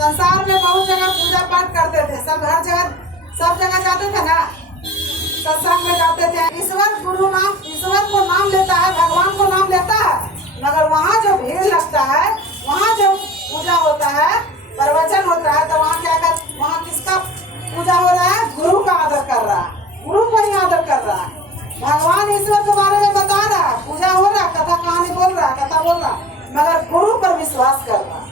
संसार में बहुत जगह पूजा पाठ करते थे, सब हर जगह सब जगह जाते थे ना, सत्संग में जाते थे। ईश्वर गुरु नाम, ईश्वर को नाम लेता है, भगवान को नाम लेता है, मगर वहाँ जो भीड़ लगता है, वहाँ जो पूजा होता है, प्रवचन होता है, तो वहाँ क्या कर, वहाँ किसका पूजा हो रहा है? गुरु का आदर कर रहा है, गुरु को ही आदर कर रहा है। भगवान ईश्वर के बारे में बता रहा है, पूजा हो रहा, कथा कहानी बोल रहा, कथा बोल रहा, मगर गुरु पर विश्वास कर रहा है,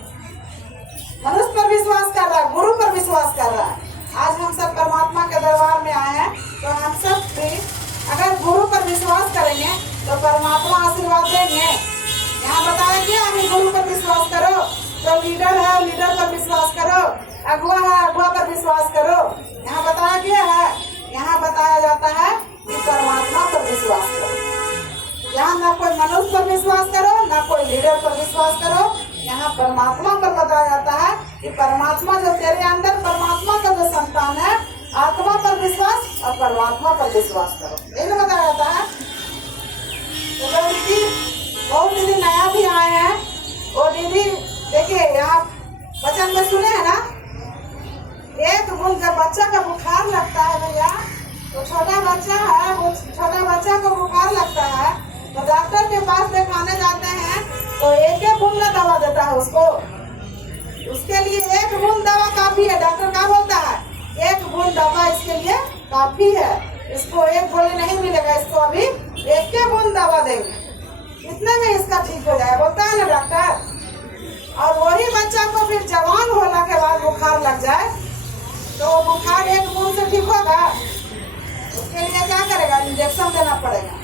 मनुष्य पर विश्वास कर रहा है, गुरु पर विश्वास कर रहा है। आज हम सब परमात्मा के दरबार में आए हैं, तो हम सब भी अगर गुरु पर विश्वास करेंगे तो परमात्मा आशीर्वाद देंगे। यहाँ बताया गया हमें गुरु पर विश्वास करो, जो लीडर है लीडर पर विश्वास करो, अगुआ है अगुआ पर विश्वास करो। यहाँ बताया गया है, यहाँ बताया जाता है कि परमात्मा पर विश्वास करो। यहाँ न कोई मनुष्य पर विश्वास करो, न कोई लीडर पर विश्वास करो, यहाँ परमात्मा पर बताया जाता है कि परमात्मा जो तेरे अंदर, परमात्मा का जो संतान है, आत्मा पर विश्वास और परमात्मा पर विश्वास करो, यही बताया जाता है। तो दीदी बहुत दीदी नया भी आए हैं, वो दीदी देखिए यहाँ वचन में सुने हैं ना, एक बूंद जब बच्चा का बुखार लगता है भैया, तो छोटा बच्चा है, वो छोटा बच्चा को बुखार लगता है तो डॉक्टर के पास दिखाने जाते हैं, तो एक बूंद दवा देता है उसको, उसके लिए एक बूंद दवा काफी है। डॉक्टर क्या बोलता है? एक बूंद दवा इसके लिए काफी है, इसको एक गोली नहीं मिलेगा, इसको अभी एक बूंद दवा देंगे, इतने में इसका ठीक हो जाए, बोलता है ना डॉक्टर। और वही बच्चा को फिर जवान होने के बाद बुखार लग जाए तो बुखार एक बूंद से ठीक होगा? उसके लिए क्या करेगा? इंजेक्शन देना पड़ेगा,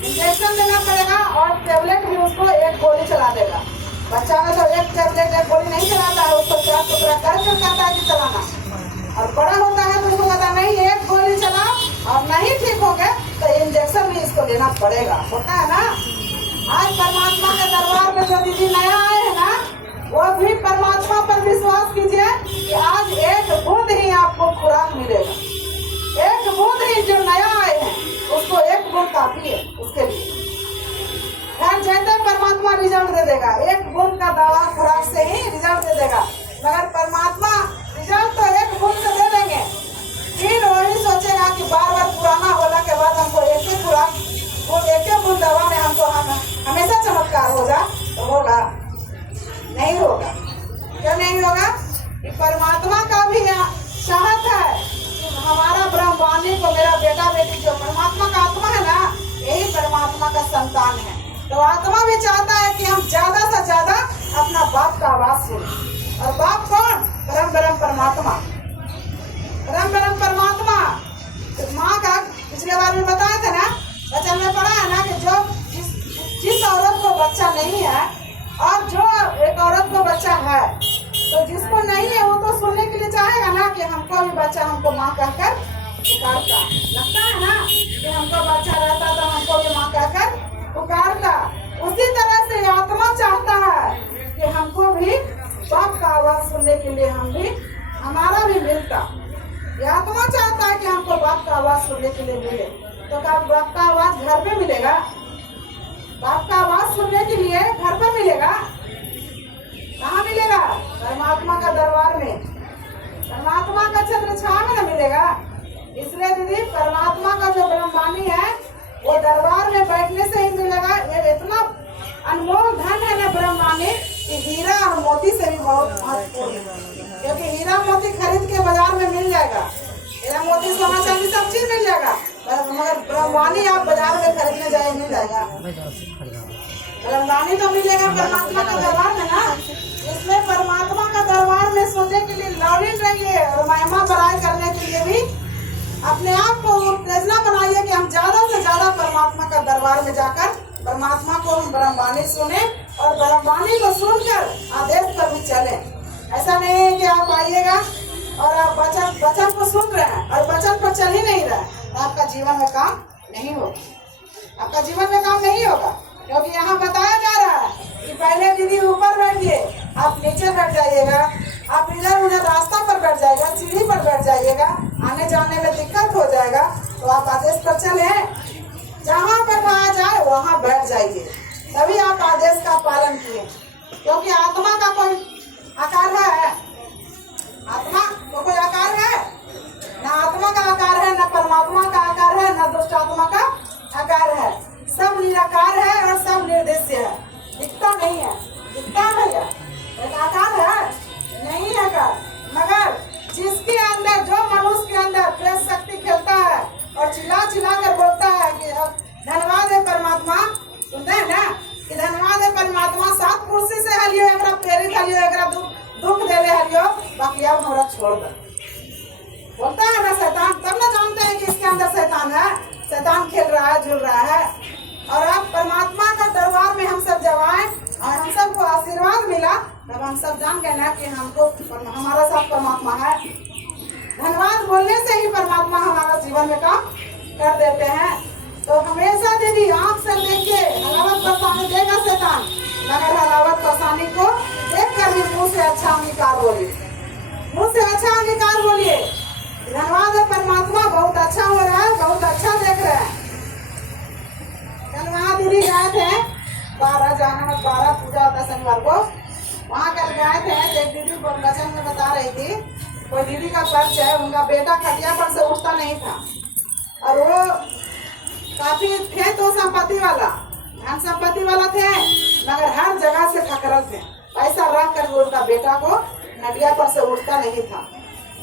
इंजेक्शन देना पड़ेगा और टेबलेट भी उसको एक गोली चला देगा। बच्चा में तो एक टेबलेट एक गोली नहीं चलाता है, उसको चार टुकड़ा करके कहता है कि चलाना, और बड़ा होता है तो उसको कहता नहीं एक गोली चलाओ, और नहीं ठीक हो गए तो इंजेक्शन भी इसको लेना पड़ेगा, होता है ना। आज परमात्मा के दरबार में जो दीदी नया आए हैं ना, वो भी परमात्मा पर विश्वास कीजिए कि आज एक बूंद ही आपको खुराक मिलेगा, एक बूंद ही। जो नया आए हैं उसको एक बूंद काफी है उसके लिए, घर जैसे परमात्मा रिजल्ट दे देगा, एक बूंद का दवा खुराक से ही रिजल्ट दे देगा, मगर परमात्मा रिजल्ट तो एक बूंद से दे देंगे, फिर वही सोचेगा कि बार बार पुराना होने के बाद हमको एक ही खुराक, वो एक बूंद दवा में हमको हमेशा चमत्कार होगा, तो होगा नहीं होगा। क्यों नहीं होगा? कि परमात्मा का भी चाहत है कि हमारा ब्रह्मवाणी को, मेरा बेटा बेटी जो परमात्मा का आत्मा है ना, यही परमात्मा का संतान है, तो आत्मा भी चाहता है कि हम ज्यादा से ज्यादा अपना बाप का आवाज सुने। और बाप कौन? परम ब्रह्म परमात्मा, परम ब्रह्म परमात्मा। तो माँ का पिछले बार में बताया था ना, वचन में पढ़ा है ना कि जो जिस औरत को बच्चा नहीं है और जो एक औरत को बच्चा है, तो जिसको नहीं है वो तो सुनने के लिए चाहेगा ना कि हमको भी बच्चा, हमको माँ कहकर पुकारता, लगता है ना कि हमको बच्चा रहता तो हमको भी माँ कहकर पुकारता। उसी तरह से आत्मा चाहता है कि हमको भी बाप का आवाज सुनने के लिए हम भी, हमारा भी मिलता। ये आत्मा चाहता है कि हमको बाप का आवाज सुनने के लिए मिले, तो क्या बाप का आवाज घर पे मिलेगा? बाप का आवाज सुनने के लिए घर पर मिलेगा? कहाँ मिलेगा? परमात्मा का दरबार में, परमात्मा का छत्र छाया में न मिलेगा। इसलिए दीदी परमात्मा का जो ब्रह्मवाणी है वो दरबार में बैठने से ही मिलेगा। ये इतना अनमोल धन है ना ब्रह्मवाणी, कि हीरा और मोती से भी बहुत महत्वपूर्ण है, क्योंकि हीरा मोती खरीद के बाजार में मिल जाएगा, हीरा मोती सोना चांदी सब चीज मिल जाएगा, मगर ब्रह्मवाणी आप बाजार में खरीदने जाए नहीं जाएगा, ब्रह्मवाणी तो मिलेगा परमात्मा का दरबार में ना। इसलिए परमात्मा का दरबार में सोने के लिए लौलिन रहिए, और महिमा बड़ाई करने के लिए भी अपने आप को उत्तेजना बनाइए कि हम ज्यादा से ज्यादा परमात्मा का दरबार में जाकर परमात्मा को हम ब्रह्मवाणी सुने, और ब्रह्मवाणी को सुनकर आदेश पर भी चले। ऐसा नहीं है कि आप आइएगा और आप वचन को सुन रहे हैं और वचन पर चल ही नहीं रहे, तो आपका जीवन में काम नहीं होगा, आपका जीवन में काम नहीं होगा। क्योंकि यहाँ बताया जा रहा है कि पहले दीदी ऊपर बैठिए, आप नीचे बैठ जाइएगा, आप इधर उधर रास्ता पर बैठ जाएगा, सीढ़ी पर बैठ जाइएगा, आने जाने में दिक्कत हो जाएगा, तो आप आदेश पर चले, जहाँ बैठाया जाए वहाँ बैठ जाइए, तभी आप आदेश का पालन किए। क्योंकि आत्मा का कोई आकार है, हरियो एकरा दुख देले हरियो, बाकी अब हमरा छोड़ दे। बोलता है ना शैतान, तब ना जानते हैं कि इसके अंदर शैतान है, शैतान खेल रहा है, झूल रहा है। और अब परमात्मा का दरबार में हम सब जब आए और हम सबको आशीर्वाद मिला, तब हम सब जान गए ना कि हमको हमारा साथ परमात्मा है। धन्यवाद बोलने से ही परमात्मा हमारा जीवन में काम कर देते हैं। तो हमेशा दीदी आँख से लेके हलावत परेशानी देगा शैतान, मगर हलावत परेशानी को देख कर भी मुँह से अच्छा अंगीकार बोलिए, मुँह से अच्छा अंगीकार बोलिए। धन्यवाद है परमात्मा, बहुत अच्छा हो रहा है, बहुत अच्छा देख रहे हैं। कल वहाँ दीदी गए थे 12 पूजा होता शनिवार को, वहाँ कल गए थे। एक दीदी वचन में बता रही थी, कोई दीदी का पर्च है, उनका बेटा खटिया पर से उठता नहीं था और वो काफी थे तो संपत्ति वाला, धन संपत्ति वाला थे, मगर हर जगह से खकरल थे। पैसा रख कर उनका बेटा को खटिया पर से उठता नहीं था।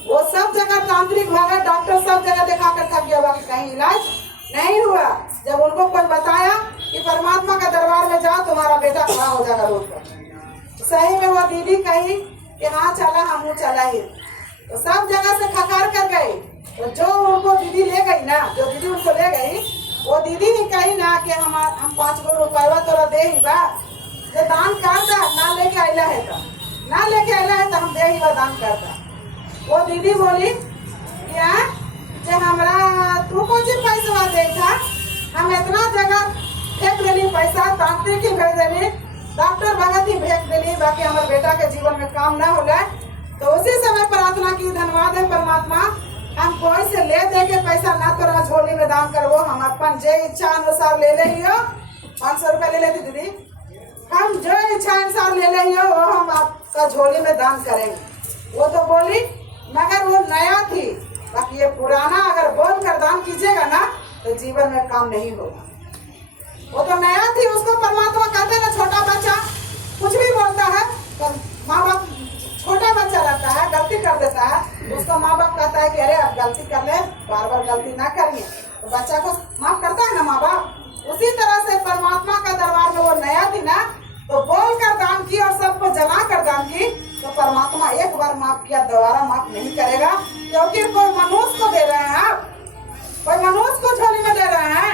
वो सब जगह तांत्रिक भागा, डॉक्टर सब जगह दिखा कर थक गया, बाकी कहीं इलाज नहीं हुआ। जब उनको कोई बताया कि परमात्मा का दरबार में जाओ, तुम्हारा बेटा खड़ा हो जाएगा रोड पर, सही में वो दीदी कही कि हाँ चला, हम चला ही। तो सब जगह से खकार कर गई। तो जो उनको दीदी ले गई ना, जो दीदी उनको ले गई, वो दीदी ही कही ना कि हम 5 गो रुपया तोरा दे ही बा, जो दान करता ना लेके आइला है तो, ना लेके आइला है तो हम दे ही बा दान करता। वो दीदी बोली क्या जे हमरा तू कौन सी पैसा दे था, हम इतना जगह फेंक दिली पैसा, तांत्रिक ही भेज दिली, डॉक्टर भगत ही भेज दिली, बाकी हमारे बेटा के जीवन में काम ना हो जाए। तो उसी समय प्रार्थना की, धन्यवाद है परमात्मा, हम कोई से ले दे के पैसा ना तोरा झोली में दान करवो, हम अपन जो इच्छा अनुसार ले लियो। 500 रुपया ले लेती दीदी, हम जो इच्छा अनुसार ले लियो वो हम आपका झोली में दान करेंगे। वो तो बोली, मगर वो नया थी, बाकी ये पुराना अगर बोल कर दान कीजिएगा ना तो जीवन में काम नहीं होगा। वो तो नया थी, उसको परमात्मा कहते ना, छोटा बच्चा कुछ भी बोलता है तो माँ बाप, छोटा बच्चा रहता है गलती कर देता है, उसको माँ बाप कहता है कि अरे अब गलती कर ले, बार बार गलती ना करिए, तो बच्चा को माफ करता है ना माँ बाप। उसी तरह से परमात्मा का दरबार में वो नया थी ना, तो बोल कर दान की और सबको जला कर दान की, तो परमात्मा एक बार माफ किया, दोबारा माफ नहीं करेगा, क्योंकि कोई मनुष्य को दे रहे हैं आप, कोई मनुष्य को झोली में दे रहे हैं,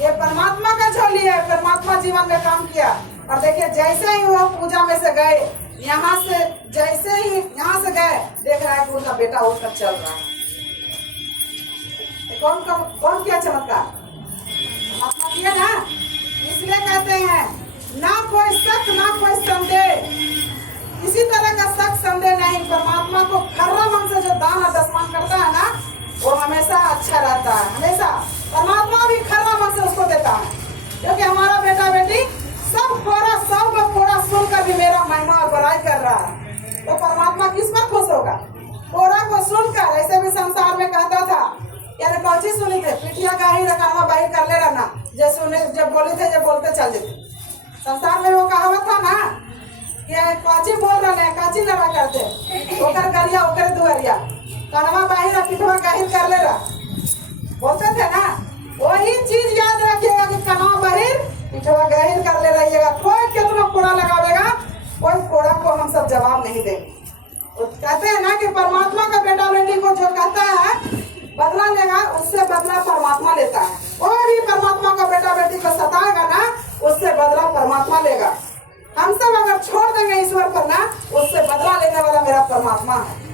ये परमात्मा का झोली है। परमात्मा जीवन में काम किया और देखिए जैसे ही वो पूजा में से गए, यहाँ से जैसे ही यहाँ से गए, देख रहा है कि उनका बेटा उठकर चल रहा है। कौन किया चमत्कार? परमात्मा किया ना। इसलिए कहते हैं ना कोई शक ना कोई संदेह, किसी तरह का शक संदेह नहीं। परमात्मा को खर्रा मन से जो दान और दशमान करता है ना, वो हमेशा अच्छा रहता है, हमेशा। परमात्मा भी खर्रा मन से उसको देता है, क्योंकि हमारा बेटा बेटी सब कोरा सुनकर भी मेरा महिमा और बड़ाई कर रहा है, तो परमात्मा किस पर खुश होगा? कोरा को सुनकर। ऐसे भी संसार में कहता था, यानी कौची सुनी थे, पिटिया गाही रकमा बाही कर ले रहना, जब सुने जब बोले थे जब बोलते चल देते। संसार में वो कहावत था ना कि कौची बोल रहे हैं, कौची लड़ा करते, ओकर गरिया ओकर दुआरिया, कनवा बाही ना पिटवा गाही कर ले रहा, बोलते थे ना। वही चीज याद रखिएगा कि कनवा बाहिर पिटवा गाही कर ले रहिएगा। कोई कितना कोड़ा लगावेगा, कोई कोड़ा को हम सब जवाब नहीं देंगे। तो कहते हैं ना कि परमात्मा का बेटा बेटी को जो कहता है बदला लेगा, उससे बदला परमात्मा लेता है। कोई भी परमात्मा का बेटा बेटी को सताएगा ना, उससे बदला परमात्मा लेगा। हम सब अगर छोड़ देंगे ईश्वर पर ना, उससे बदला लेने वाला मेरा परमात्मा है।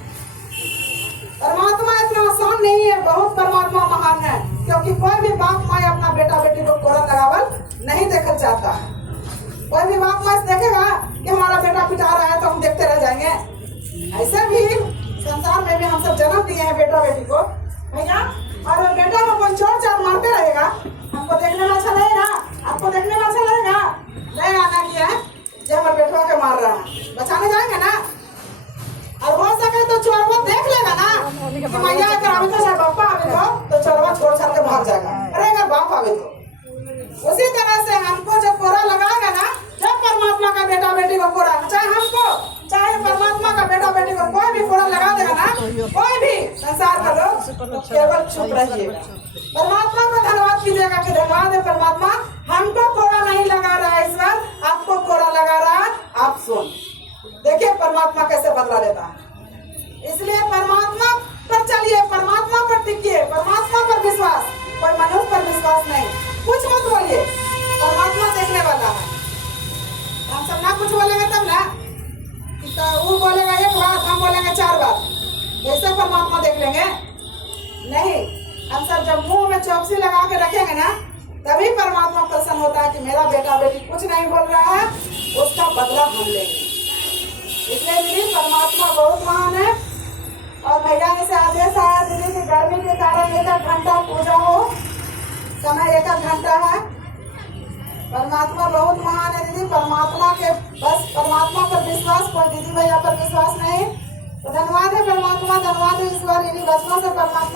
परमात्मा इतना आसान नहीं है, बहुत परमात्मा महान है, क्योंकि कोई भी बाप माँ अपना बेटा बेटी को कोड़ा लगावल नहीं देखना चाहता है। कोई भी बाप माँ देखेगा कि हमारा बेटा पिटा रहा है तो हम देखते रह जाएंगे। ऐसे भी संसार में भी हम सब जन्म दिए हैं बेटा बेटी को भैया, और बेटा को कोई चोट चाट मारते रहेगा, हमको देखने में अच्छा लगेगा? आपको देखने में अच्छा लगेगा? नहीं आना किया है जब हमारे बेटवा के मार रहा है, बचाने जाएंगे ना। और हो सके तो चोरवा देख लेगा ना कि मैया अगर आवे तो बापा आवे तो चोरवा छोड़ छाड़ के भाग जाएगा, अरे अगर बाप आवे तो। उसी तरह से हमको जो कोरा लगाएगा ना, जब परमात्मा का बेटा बेटी को कोरा, चाहे हमको चाहे परमात्मा का बेटा बेटी को कोई भी कोरा लगा देगा ना, कोई भी संसार का लोग, तो केवल चुप रहिएगा। परमात्मा को धन्यवाद कीजिएगा कि धन्यवाद है परमात्मा, हमको कोरा नहीं लगा रहा है ईश्वर, आपको कोरा लगा रहा है, आप सुन। देखिए परमात्मा कैसे बदला लेता है। इसलिए परमात्मा पर चलिए, परमात्मा पर टिकिए, परमात्मा पर विश्वास, कोई मनुष्य पर विश्वास नहीं। कुछ मत बोलिए, परमात्मा देखने वाला है। हम सब ना कुछ बोलेंगे तब ना, तो वो बोलेगा एक बार, हम बोलेंगे 4 बार, ऐसे परमात्मा देख लेंगे? नहीं, हम सब जब मुंह में चौकसी लगा के रखेंगे ना, तभी परमात्मा प्रसन्न होता है कि मेरा बेटा बेटी कुछ नहीं बोल रहा है, उसका बदला हम लेंगे। इसलिए दीदी परमात्मा बहुत महान है। और भैया ने से आदेश आया दीदी की गर्मी के कारण 1 घंटा पूजा हो, समय 1 घंटा है। परमात्मा बहुत महान है दीदी, परमात्मा के बस परमात्मा पर विश्वास, कोई दीदी भैया पर विश्वास नहीं। तो धन्यवाद है परमात्मा, धन्यवाद है ईश्वर, इन्हीं वचनों से परमात्मा